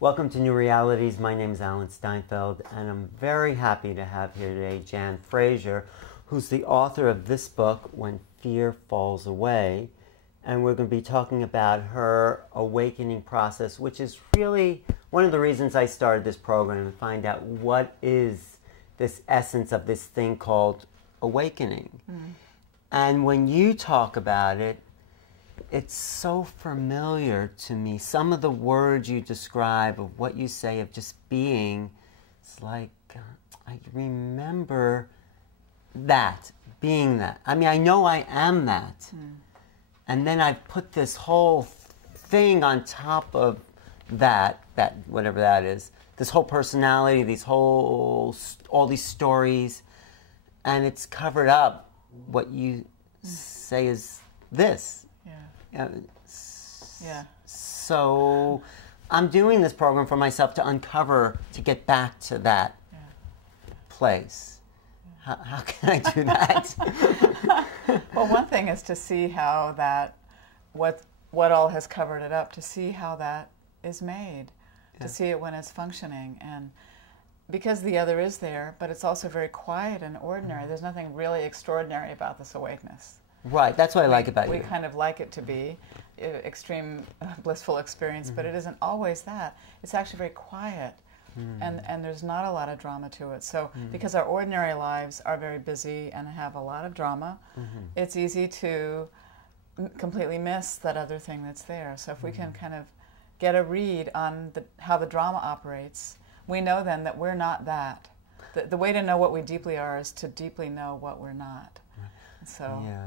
Welcome to New Realities. My name is Alan Steinfeld, and I'm very happy to have here today Jan Frazier, who's the author of this book, When Fear Falls Away. And we're going to be talking about her awakening process, which is really one of the reasons I started this program, to find out what is this essence of this thing called awakening. And when you talk about it, it's so familiar to me. Some of the words you describe, of what you say, of just being, it's like, I remember that, being that. I mean, I know I am that. And then I put this whole thing on top of that, whatever that is, this whole personality, all these stories, and it's covered up what you say is this. Yeah. So I'm doing this program for myself to uncover, to get back to that place. How can I do that? Well, one thing is to see how that, what all has covered it up, to see how that is made, to see it when it's functioning. And because the other is there, but it's also very quiet and ordinary. There's nothing really extraordinary about this awakeness. Right, that's what I like about you. We kind of like it to be extreme blissful experience, but it isn't always that. It's actually very quiet, and there's not a lot of drama to it. So because our ordinary lives are very busy and have a lot of drama, it's easy to completely miss that other thing that's there. So if we can kind of get a read on how the drama operates, we know then that we're not that. The way to know what we deeply are is to deeply know what we're not. So. Yeah.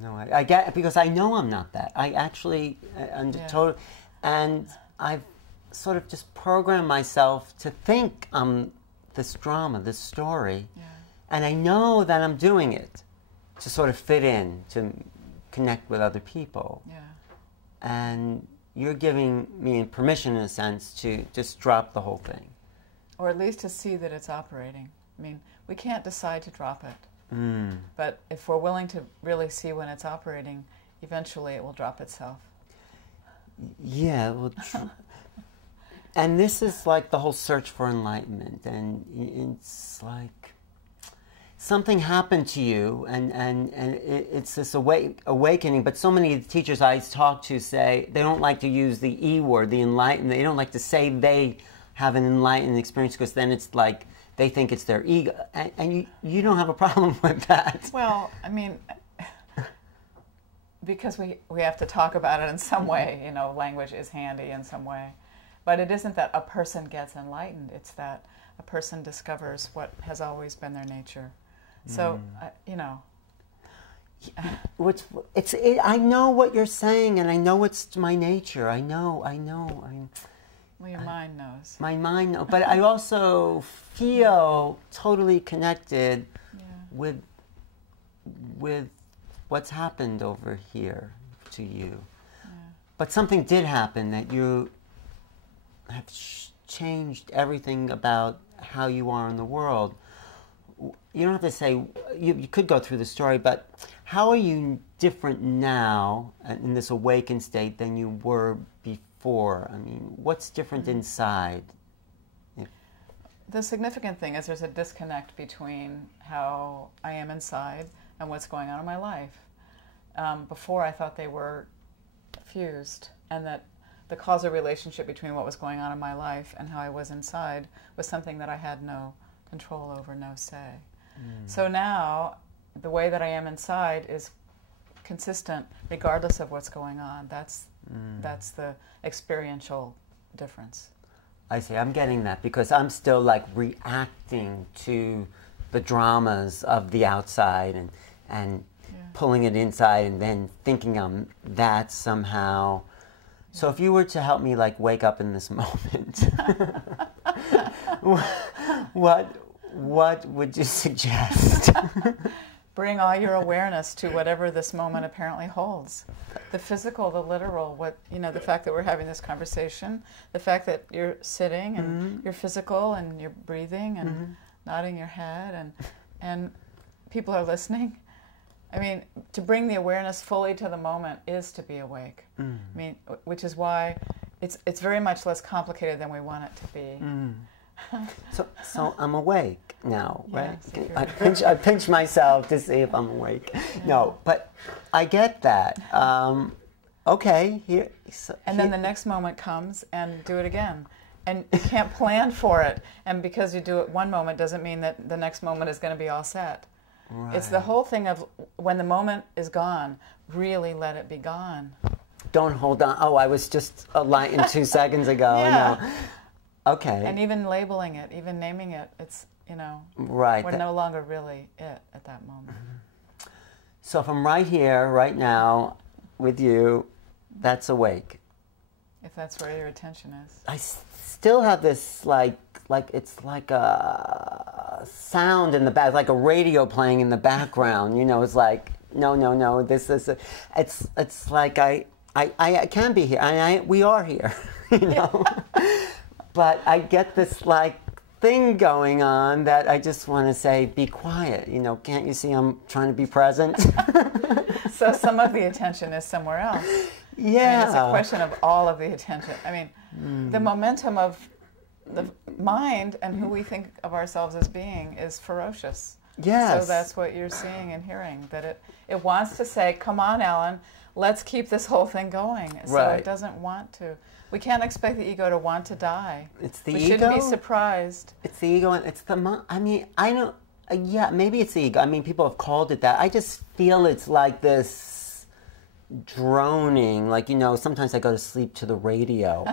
No, I get it, because I know I'm not that. I actually, totally, and I've sort of just programmed myself to think I'm this drama, this story, and I know that I'm doing it to sort of fit in, to connect with other people. And you're giving me permission, in a sense, to just drop the whole thing. Or at least to see that it's operating. I mean, we can't decide to drop it. But if we're willing to really see when it's operating, eventually it will drop itself. Yeah, well, and this is like the whole search for enlightenment, and it's like something happened to you, and it's this awakening. But so many teachers I talk to say they don't like to use the E word, the enlightened. They don't like to say they have an enlightened experience, because then it's like they think it's their ego, and you don't have a problem with that. Well, I mean, because we have to talk about it in some way, you know, language is handy in some way. But it isn't that a person gets enlightened, it's that a person discovers what has always been their nature. So, you know. I know what you're saying, and I know it's my nature. I know. Well, your mind knows. My mind knows, but I also feel totally connected with what's happened over here to you. But something did happen that you have changed everything about how you are in the world. You don't have to say, you could go through the story, but how are you different now in this awakened state than you were before? I mean, what's different inside? The significant thing is there's a disconnect between how I am inside and what's going on in my life. Before, I thought they were fused, and that the causal relationship between what was going on in my life and how I was inside was something that I had no control over, no say. So now, the way that I am inside is consistent regardless of what's going on. That's the experiential difference. I see. I'm getting that, because I'm still like reacting to the dramas of the outside and pulling it inside, and then thinking I'm that somehow. So if you were to help me like wake up in this moment, what would you suggest? Bring all your awareness to whatever this moment apparently holds. The physical, the literal, the fact that we're having this conversation, the fact that you're sitting and you're physical and you're breathing and nodding your head and people are listening. I mean, to bring the awareness fully to the moment is to be awake. I mean, which is why it's very much less complicated than we want it to be. So I'm awake now, right? Yes, I pinch myself to see if I'm awake. Yeah. No, but I get that. Okay, here. And then the next moment comes, and do it again. And you can't plan for it. And because you do it one moment doesn't mean that the next moment is going to be all set. Right. It's the whole thing of when the moment is gone, really let it be gone. Don't hold on. Oh, I was just a line 2 seconds ago. Yeah. No. Okay. And even labeling it, even naming it, it's, right. We're no longer really it at that moment. So if I'm right here, right now, with you, that's awake. If that's where your attention is. I still have this, like it's like a sound in the back, like a radio playing in the background. It's like, no, this is, it's like I can be here, we are here, But I get this, like, thing going on that I just want to say, be quiet. Can't you see I'm trying to be present? So some of the attention is somewhere else. Yeah. It's a question of all of the attention. The momentum of the mind and who we think of ourselves as being is ferocious. Yes. So that's what you're seeing and hearing, that it wants to say, come on, Alan, let's keep this whole thing going. So right. It doesn't want to. We can't expect the ego to want to die. It's the ego. We shouldn't be surprised. It's the ego, and it's the mind. I don't. Yeah, maybe it's the ego. People have called it that. I just feel it's like this droning. Like, sometimes I go to sleep to the radio.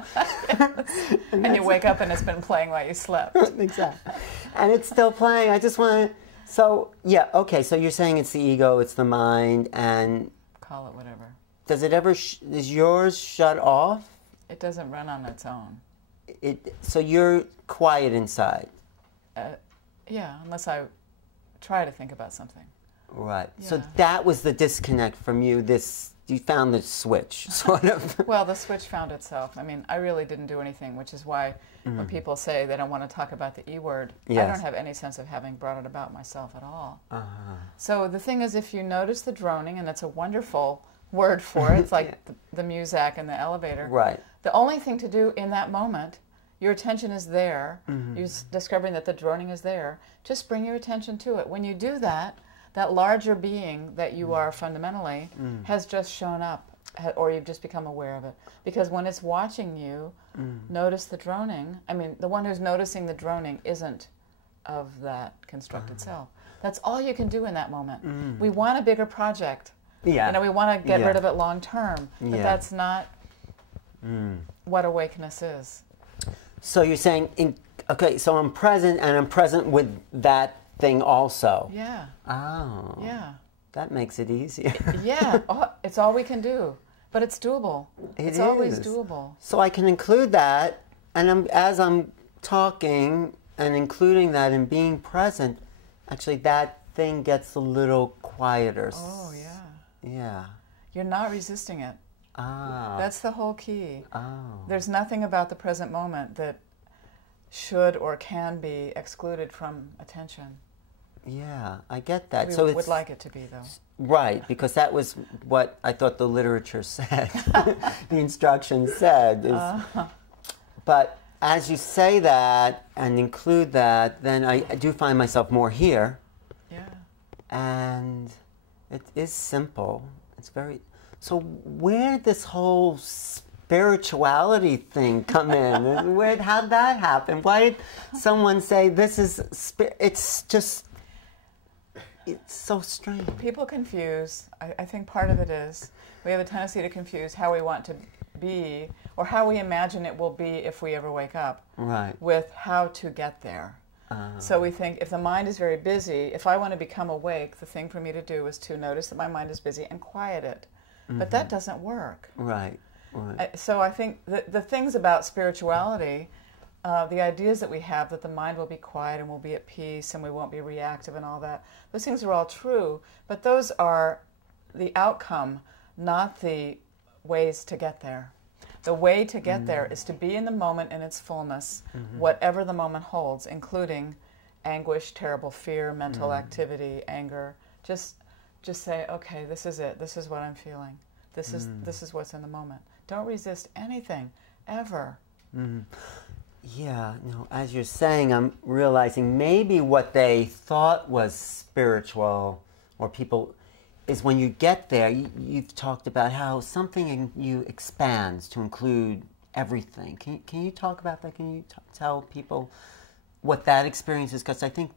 and you wake up and it's been playing while you slept. Exactly. And it's still playing. I just want to. So, yeah, okay. So you're saying it's the ego, it's the mind, and. Call it whatever. Does it ever. Is yours shut off? It doesn't run on its own. So you're quiet inside? Yeah, unless I try to think about something. Right. Yeah. So that was the disconnect from you. You found the switch, sort of. Well, the switch found itself. I really didn't do anything, which is why when people say they don't want to talk about the E word, yes. I don't have any sense of having brought it about myself at all. So the thing is, if you notice the droning, and it's a wonderful word for it, it's like yeah. the Muzak in the elevator. Right. The only thing to do in that moment, your attention is there, you're discovering that the droning is there, just bring your attention to it. When you do that, that larger being that you are fundamentally has just shown up, or you've just become aware of it. Because when it's watching you, notice the droning. The one who's noticing the droning isn't of that constructed self. That's all you can do in that moment. We want a bigger project. Yeah. We want to get rid of it long term, but that's not what awakeness is. So you're saying, okay, so I'm present, and I'm present with that thing also. Yeah. Oh. Yeah. That makes it easier. Yeah. It's all we can do, but it's doable. It's always doable. So I can include that, and as I'm talking and including that and being present, actually that thing gets a little quieter. Oh, yeah. Yeah. You're not resisting it. Ah. That's the whole key. Oh. There's nothing about the present moment that should or can be excluded from attention. Yeah, I get that. We would like it to be, though. Right, because that was what I thought the literature said. The instructions said. But as you say that and include that, then I do find myself more here. Yeah. And it is simple. It's very... So where did this whole spirituality thing come in? How'd that happen? Why did someone say this is... It's just... It's so strange. People confuse. I think part of it is we have a tendency to confuse how we want to be or how we imagine it will be if we ever wake up with how to get there. So we think if the mind is very busy, if I want to become awake, the thing for me to do is to notice that my mind is busy and quiet it. But that doesn't work. Right. So I think the things about spirituality, the ideas that we have that the mind will be quiet and will be at peace and we won't be reactive and all that, those things are all true, but those are the outcome, not the ways to get there. The way to get there is to be in the moment in its fullness, whatever the moment holds, including anguish, terrible fear, mental activity, anger. Just say, okay, this is it. This is what I'm feeling. This is what's in the moment. Don't resist anything ever. Yeah, no, as you're saying, I'm realizing maybe what they thought was spiritual, or people, is when you get there, you've talked about how something in you expands to include everything. Can you talk about that? Can you tell people what that experience is? Because I think,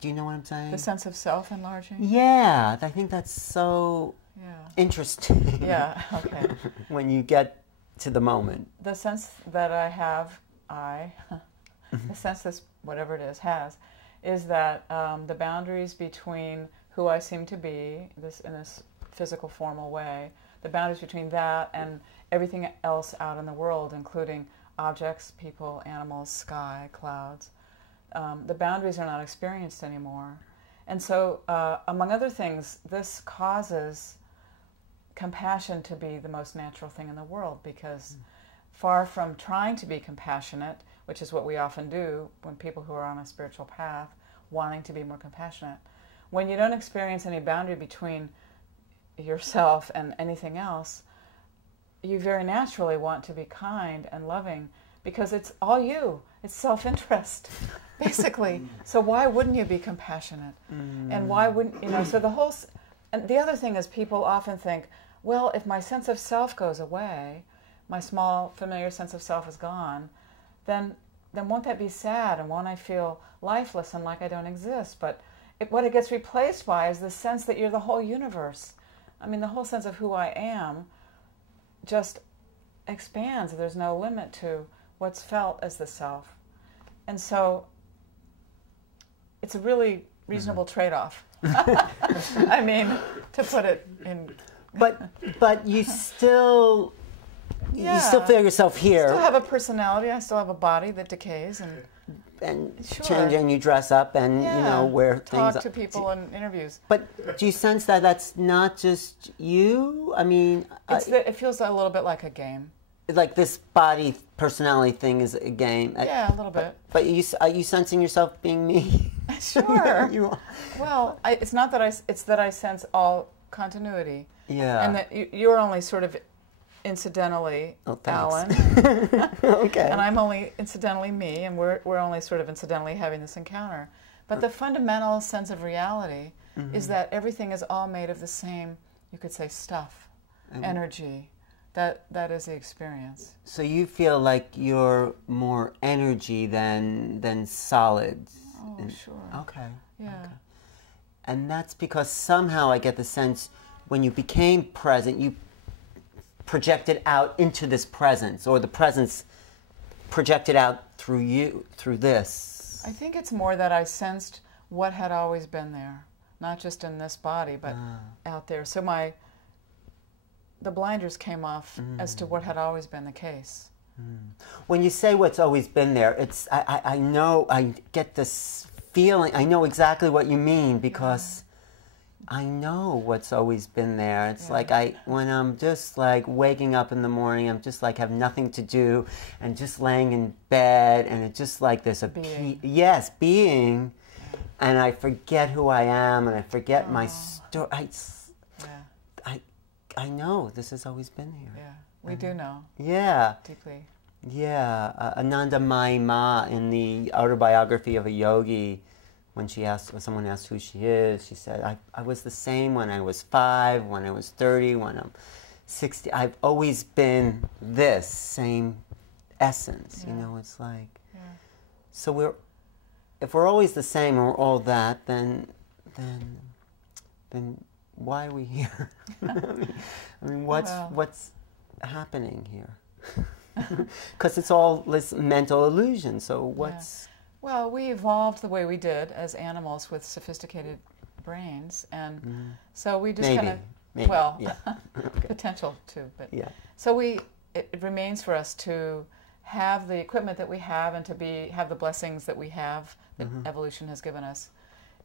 do you know what I'm saying? The sense of self enlarging? Yeah, I think that's so interesting. Yeah, okay. When you get to the moment. The sense that I have, the sense this, whatever it is that the boundaries between who I seem to be, in this physical, formal way, the boundaries between that and everything else out in the world, including objects, people, animals, sky, clouds, the boundaries are not experienced anymore. And so, among other things, this causes compassion to be the most natural thing in the world, because far from trying to be compassionate, which is what we often do when people who are on a spiritual path, wanting to be more compassionate, when you don't experience any boundary between yourself and anything else, you very naturally want to be kind and loving, because it's all you. It's self-interest, basically. So why wouldn't you be compassionate? And why wouldn't, so and the other thing is, people often think, well, if my sense of self goes away, my small, familiar sense of self is gone, then won't that be sad? And won't I feel lifeless and like I don't exist? But what it gets replaced by is the sense that you're the whole universe. I mean, the whole sense of who I am just expands. There's no limit to what's felt as the self. And so it's a really reasonable trade-off. I mean, to put it in... But you still... You still feel yourself here. I still have a personality. I still have a body that decays and change, and you dress up and wear things. Talk to people in interviews. But do you sense that that's not just you? I mean, it feels a little bit like a game. Like this body personality thing is a game. Yeah, a little bit. But are you sensing yourself being me? Sure. You are. Well, it's not that it's that I sense all continuity. Yeah. And that you're only sort of incidentally Alan. Okay. And I'm only incidentally me, and we're only sort of incidentally having this encounter. But the fundamental sense of reality is that everything is all made of the same, you could say, stuff, energy. That is the experience. So you feel like you're more energy than solid. Oh, sure. Okay. Yeah. Okay. And that's because somehow I get the sense when you became present, you projected out into this presence, or the presence projected out through you, through this. I think it's more that I sensed what had always been there, not just in this body, but out there. So the blinders came off as to what had always been the case. When you say what's always been there, it's I know, I get this feeling, I know exactly what you mean, because I know what's always been there. It's like when I'm just like waking up in the morning, I'm just like have nothing to do and just laying in bed, and it's just like there's a being, and I forget who I am, and I forget my story. I know this has always been here. Yeah, we do know. Yeah. Deeply. Yeah. Ananda Mai Ma, in the autobiography of a yogi, when someone asked who she is, she said, I was the same when I was 5, when I was 30, when I'm 60. I've always been this same essence. It's like, so if we're always the same and we're all that, then why are we here? I mean, what's happening here? Because it's all this mental illusion. So what's... Well, we evolved the way we did as animals with sophisticated brains, and so we just kind of, potential too, but so it remains for us to have the equipment that we have, and to have the blessings that we have, that evolution has given us,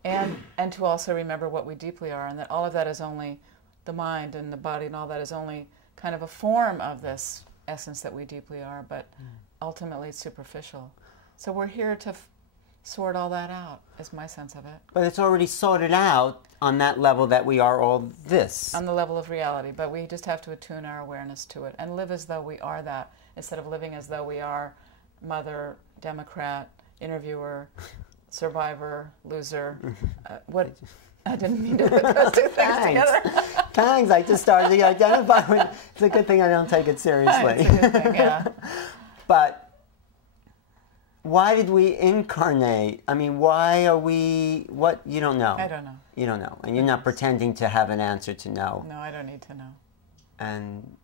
and to also remember what we deeply are, and that all of that is only the mind and the body, and all that is only kind of a form of this essence that we deeply are, but ultimately it's superficial. So we're here to sort all that out, is my sense of it. But it's already sorted out on that level that we are all this. On the level of reality, but we just have to attune our awareness to it and live as though we are that, instead of living as though we are mother, Democrat, interviewer, survivor, loser. What? I didn't mean to put those two things together. Thanks. I just started to identify with. It's a good thing I don't take it seriously. It's a good thing, yeah. But why did we incarnate? I mean, why are we? What you don't know? I don't know. You don't know, and you're not pretending to have an answer to know. No, I don't need to know. And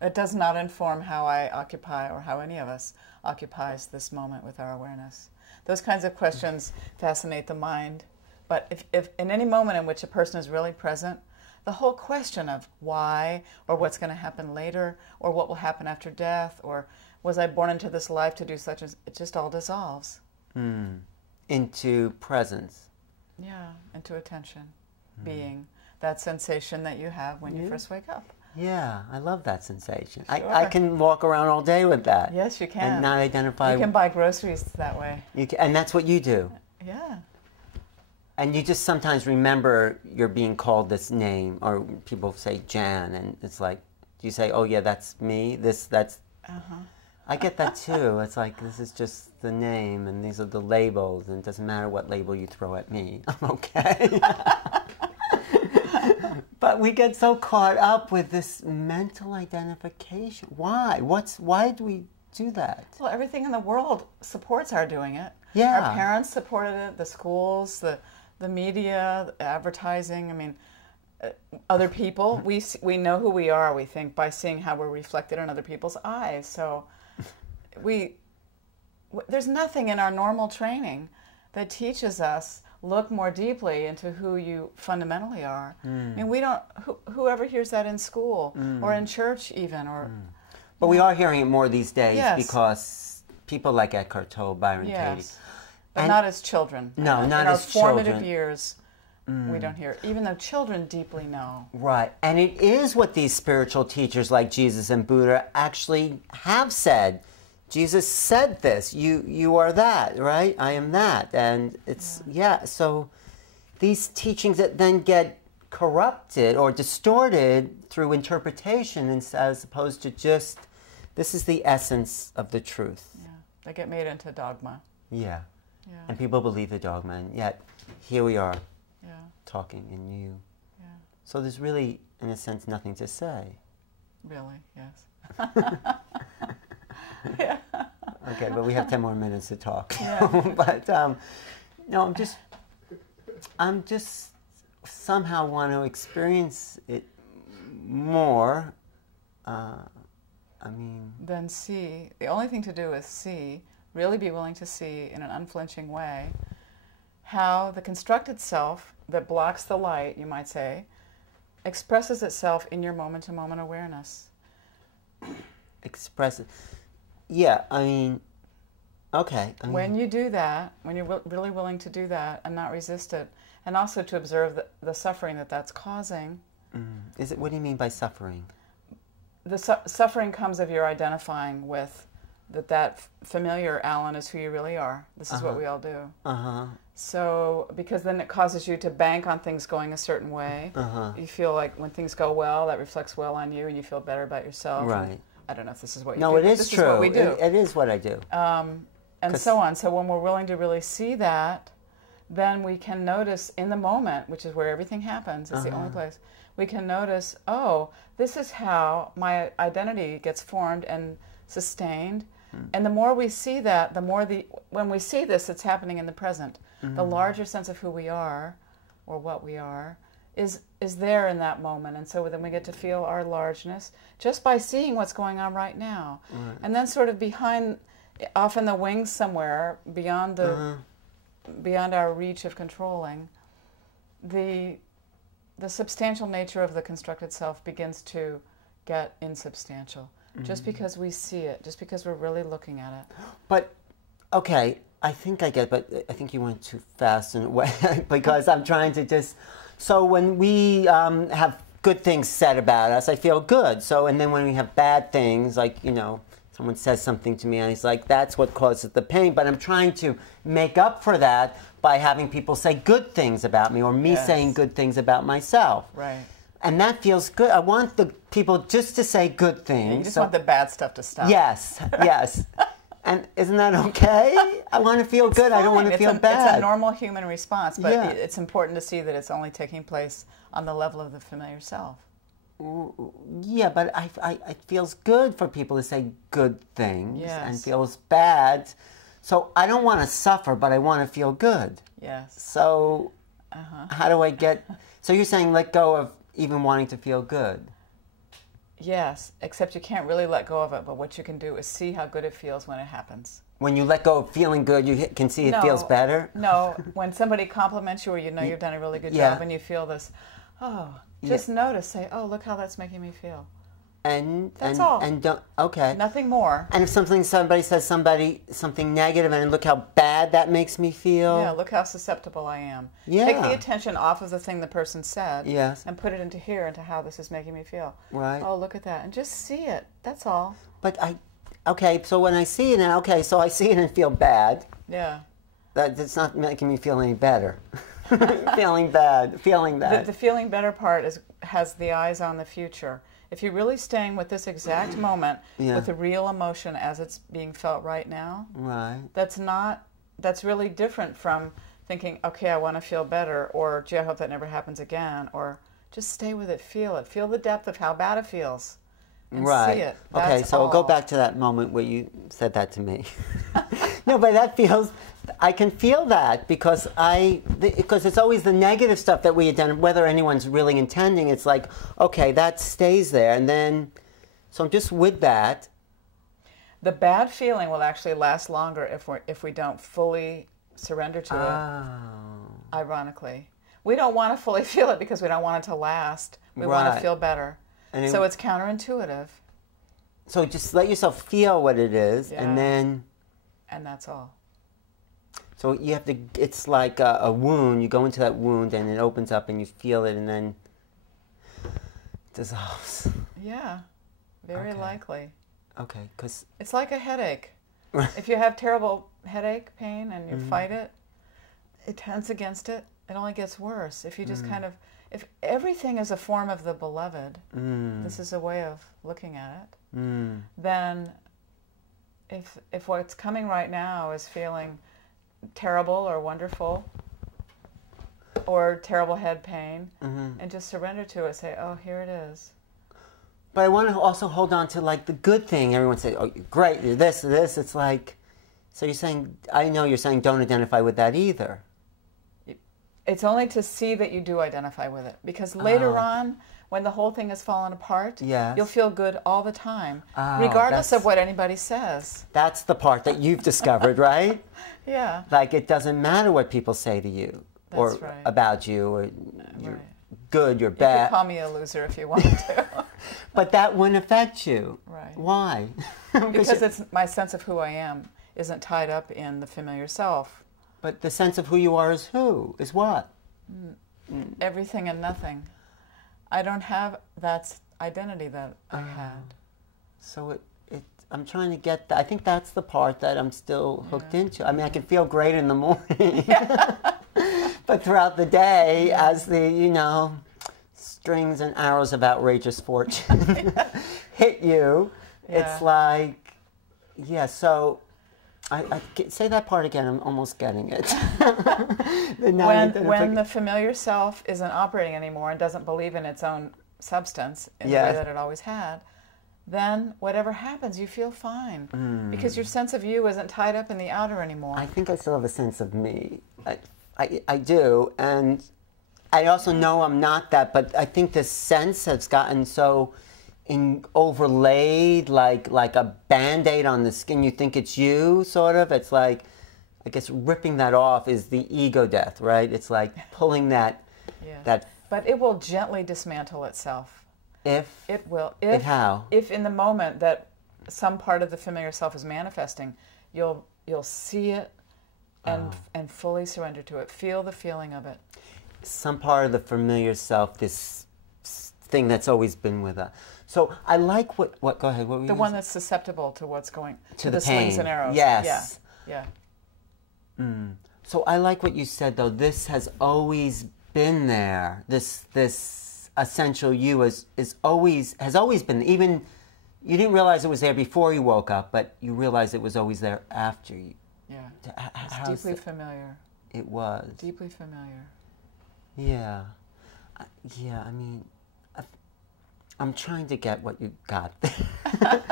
it does not inform how I occupy, or how any of us occupies this moment with our awareness. Those kinds of questions fascinate the mind. But if in any moment in which a person is really present, the whole question of why, or what's going to happen later, or what will happen after death, or was I born into this life to do such as, it just all dissolves. Into presence. Yeah, into attention, being, that sensation that you have when you first wake up. Yeah, I love that sensation. Sure. I can walk around all day with that. Yes, you can. And not identify. You can buy groceries that way. And that's what you do. Yeah. And you just sometimes remember you're being called this name, or people say Jan, and it's like, you say, oh yeah, that's me, that's... I get that too. It's like, this is just the name, and these are the labels, and it doesn't matter what label you throw at me. I'm okay. But we get so caught up with this mental identification. Why? Why do we do that? Well, everything in the world supports our doing it. Yeah. Our parents supported it, the schools, the media, the advertising. I mean, other people. We know who we are, we think, by seeing how we're reflected in other people's eyes. So there's nothing in our normal training that teaches us look more deeply into who you fundamentally are. I mean, we don't, whoever hears that in school or in church even, or... But we are hearing it more these days, yes. because people like Eckhart Tolle, Byron Katie. But not as children. No, not as children. In our formative children. Years, we don't hear it, even though children deeply know. Right, and it is what these spiritual teachers like Jesus and Buddha actually have said. Jesus said this, you are that, right? I am that. And it's, so these teachings that then get corrupted or distorted through interpretation, as opposed to just, this is the essence of the truth. Yeah, they get made into dogma. Yeah. Yeah. And people believe the dogma, and yet here we are Yeah. talking in you. Yeah. So there's really, in a sense, nothing to say. Really, yes. Yeah. Okay, but we have 10 more minutes to talk. Yeah. But no, I'm just somehow want to experience it more. I mean, Then see. The only thing to do is see. Really be willing to see in an unflinching way how the constructed self that blocks the light, you might say, expresses itself in your moment-to-moment awareness. express it. Yeah, I mean, okay. When you do that, when you're really willing to do that and not resist it, and also to observe the suffering that that's causing. Is it? What do you mean by suffering? The suffering comes of your identifying with that familiar Alan is who you really are. This is what we all do. So, because then it causes you to bank on things going a certain way. You feel like when things go well, that reflects well on you, and you feel better about yourself. Right. I don't know if this is what you do. No, it is this true. Is what we do. It is what I do. And so on. So when we're willing to really see that, then we can notice in the moment, which is where everything happens, it's the only place, we can notice, oh, this is how my identity gets formed and sustained. And the more we see that, the more when we see this, it's happening in the present. The larger sense of who we are, or what we are, is there in that moment. And so then we get to feel our largeness just by seeing what's going on right now. Right. And then sort of behind, off in the wings somewhere, beyond our reach of controlling, the substantial nature of the constructed self begins to get insubstantial. Just because we see it, just because we're really looking at it. But, okay, I think I get it, but I think you went too fast in a way, because I'm trying to just... So when we have good things said about us, I feel good. So, and then when we have bad things, like, someone says something to me and he's like, that's what causes the pain. But I'm trying to make up for that by having people say good things about me or me saying good things about myself. Right. And that feels good. I want the people just to say good things. Yeah, you just want the bad stuff to stop. Yes, yes. And isn't that okay? I want to feel good. I don't want to feel bad. It's a normal human response, but it's important to see that it's only taking place on the level of the familiar self. Yeah, but it feels good for people to say good things and feels bad. So I don't want to suffer, but I want to feel good. Yes. So how do I get... So you're saying let go of even wanting to feel good. Yes, except you can't really let go of it, but what you can do is see how good it feels when it happens. When you let go of feeling good, you can see it feels better? No, when somebody compliments you or you know you've done a really good job and you feel this, just notice, say, oh, look how that's making me feel. And that's all. And don't, okay. Nothing more. And if somebody says something negative, and look how bad that makes me feel. Yeah, look how susceptible I am. Yeah. Take the attention off of the thing the person said. Yes. And put it into here, into how this is making me feel. Right. Oh, look at that, and just see it. That's all. But okay. So when I see it, and so I see it and feel bad. Yeah. That's not making me feel any better. Feeling bad. Feeling that. The feeling better part has the eyes on the future. If you're really staying with this exact moment, with the real emotion as it's being felt right now, that's really different from thinking, okay, I want to feel better, or gee, I hope that never happens again, or just stay with it, feel the depth of how bad it feels, and see it. Okay, so we'll go back to that moment where you said that to me. No, but that feels, I can feel that because it's always the negative stuff that we identify, whether anyone's really intending, it's like, okay, that stays there, and then, so I'm just with that. The bad feeling will actually last longer if we don't fully surrender to it, ironically. We don't want to fully feel it because we don't want it to last. We want to feel better. And so it's counterintuitive. So just let yourself feel what it is, and then... And that's all. So you have to, it's like a wound. You go into that wound and it opens up and you feel it and then it dissolves. Yeah, very likely. Okay, because... It's like a headache. If you have terrible headache pain and you fight it, it tense against it, it only gets worse. If you just kind of, if everything is a form of the beloved, this is a way of looking at it, then if what's coming right now is feeling terrible or wonderful or terrible head pain, and just surrender to it, say, oh, here it is. But I want to also hold on to like the good thing. Everyone says, oh, great, you're this. It's like, so you're saying, I know you're saying don't identify with that either. It's only to see that you do identify with it. Because later on, when the whole thing has fallen apart, you'll feel good all the time, regardless of what anybody says. That's the part that you've discovered, right? Yeah. Like it doesn't matter what people say to you or about you, or you're good, you're bad. You could call me a loser if you wanted to. But that wouldn't affect you. Right. Why? Because it's my sense of who I am isn't tied up in the familiar self. But the sense of who you are is who? Is what? Everything and nothing. I don't have that identity that I had. So I'm trying to get that. I think that's the part that I'm still hooked into. I mean, I can feel great in the morning. But throughout the day, as the, strings and arrows of outrageous fortune hit you, it's like, so I say that part again. I'm almost getting it. When the familiar self isn't operating anymore and doesn't believe in its own substance in the way that it always had, then whatever happens, you feel fine. Because your sense of you isn't tied up in the outer anymore. I think I still have a sense of me. I do. And I also know I'm not that, but I think the sense has gotten so overlaid like a Band-Aid on the skin. You think it's you, sort of. It's like, I guess ripping that off is the ego death, right? It's like pulling that... But it will gently dismantle itself. If? It will. How? If in the moment that some part of the familiar self is manifesting, you'll see it and fully surrender to it. Feel the feeling of it. Some part of the familiar self, this thing that's always been with us. So I like what go ahead. What were you The gonna one say? that's susceptible to what's going To the the pain. slings and arrows. Yes. Yeah. So I like what you said, though. This has always been there. This essential you has always been. Even you didn't realize it was there before you woke up, but you realized it was always there after you. Yeah. How's It's deeply that? familiar. It was. Deeply familiar. Yeah. Yeah. I mean, I'm trying to get what you got there.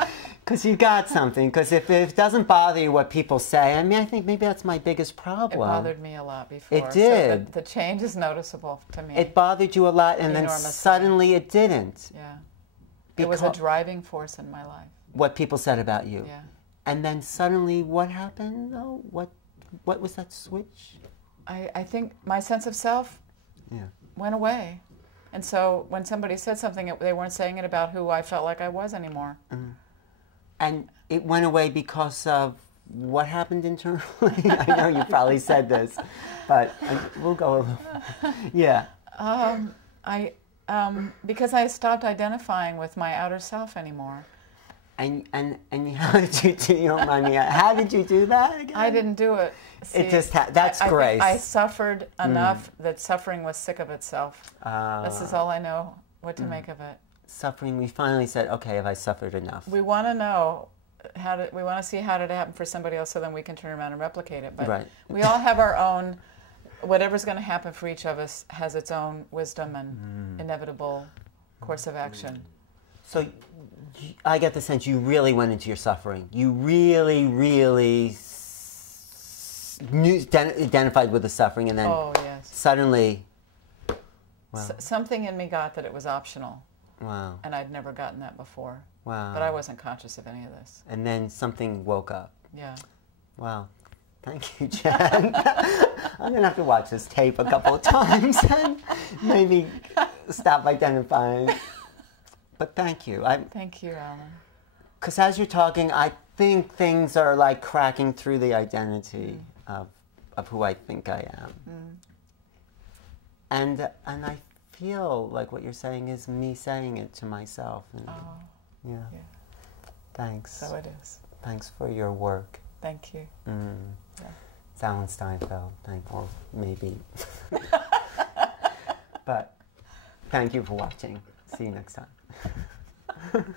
Because you got something. Because if it doesn't bother you what people say, I mean, I think maybe that's my biggest problem. It bothered me a lot before. It did. So the change is noticeable to me. It bothered you a lot, and then Enormously. suddenly it didn't. Yeah. It was a driving force in my life. What people said about you. Yeah. And then suddenly what happened, though? What was that switch? I think my sense of self went away. And so when somebody said something, they weren't saying it about who I felt like I was anymore. And it went away because of what happened internally? I know you probably said this, but we'll go a little. Yeah. Because I stopped identifying with my outer self anymore. And how did you do? You don't mind me. How did you do that again? I didn't do it. See, it just that's I grace. think I suffered enough that suffering was sick of itself. This is all I know what to make of it. Suffering. We finally said, okay, have I suffered enough? We want to know we want to see how did it happen for somebody else, so then we can turn around and replicate it. But we all have our own. Whatever's going to happen for each of us has its own wisdom and inevitable course of action. So I get the sense you really went into your suffering. You really, really identified with the suffering, and then suddenly, something in me got that it was optional. Wow. And I'd never gotten that before. Wow. But I wasn't conscious of any of this. And then something woke up. Yeah. Wow. Thank you, Jen. I'm going to have to watch this tape a couple of times and maybe stop identifying. But thank you. Thank you, Alan. Because as you're talking, I think things are like cracking through the identity of who I think I am. And I feel like what you're saying is me saying it to myself. And, yeah. Thanks. So it is. Thanks for your work. Thank you. Yeah. It's Alan Steinfeld, or maybe. But thank you for watching. See you next time.